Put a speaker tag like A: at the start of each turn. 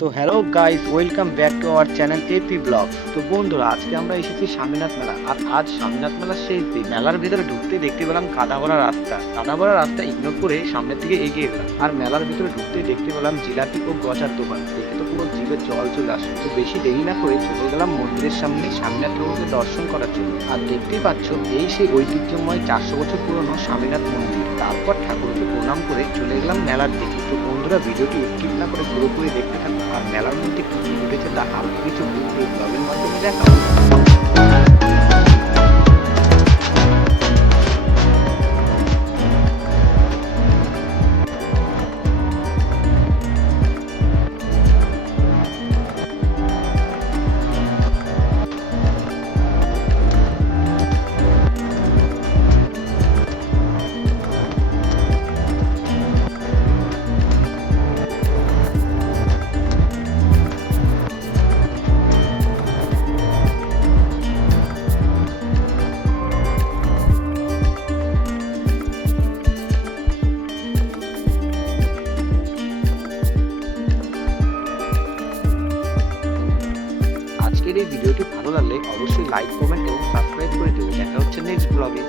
A: তো hello guys, welcome back to our channel AP blog. তো বন্ধুরা, আজকে আমরা এসেছি স্বামীনাথ মেলা। আর আজ স্বামীনাথ মেলার শেষ দিন। মেলার ভিতরে ঢুকতে দেখতে পেলাম কাদা ভরা রাস্তা। কাদা ভরা রাস্তা ইগনোর করে সামনের দিকে এগিয়ে গেলাম। আর মেলার ভিতরে ঢুকতে দেখতে পেলাম জিলাপি ও গজার দোকান। দেখে তো পুরো জল চলে আসে। তো বেশি দেরি না করে চলে গেলাম মন্দিরের সামনে স্বামীনাথ ঠাকুরকে দর্শন করার জন্য। আর দেখতেই পাচ্ছ, এই সেই ঐতিহ্যময় চারশো বছর পুরনো স্বামীনাথ মন্দির। তারপর ঠাকুরকে প্রণাম করে চলে গেলাম মেলার দিকে। তো বন্ধুরা, ভিডিওটি স্কিপ না করে পুরোপুরি দেখতে থাকুন আর মেলার মধ্যে কি ঘটেছে তা আরও কিছু ভিডিও ব্লগের মাধ্যমে দেখাবো আজকের এই ভিডিওটি ভালো লাগলে অবশ্যই লাইক কমেন্ট এবং সাবস্ক্রাইব করে দেবো দেখা হচ্ছে নেক্সট ব্লগে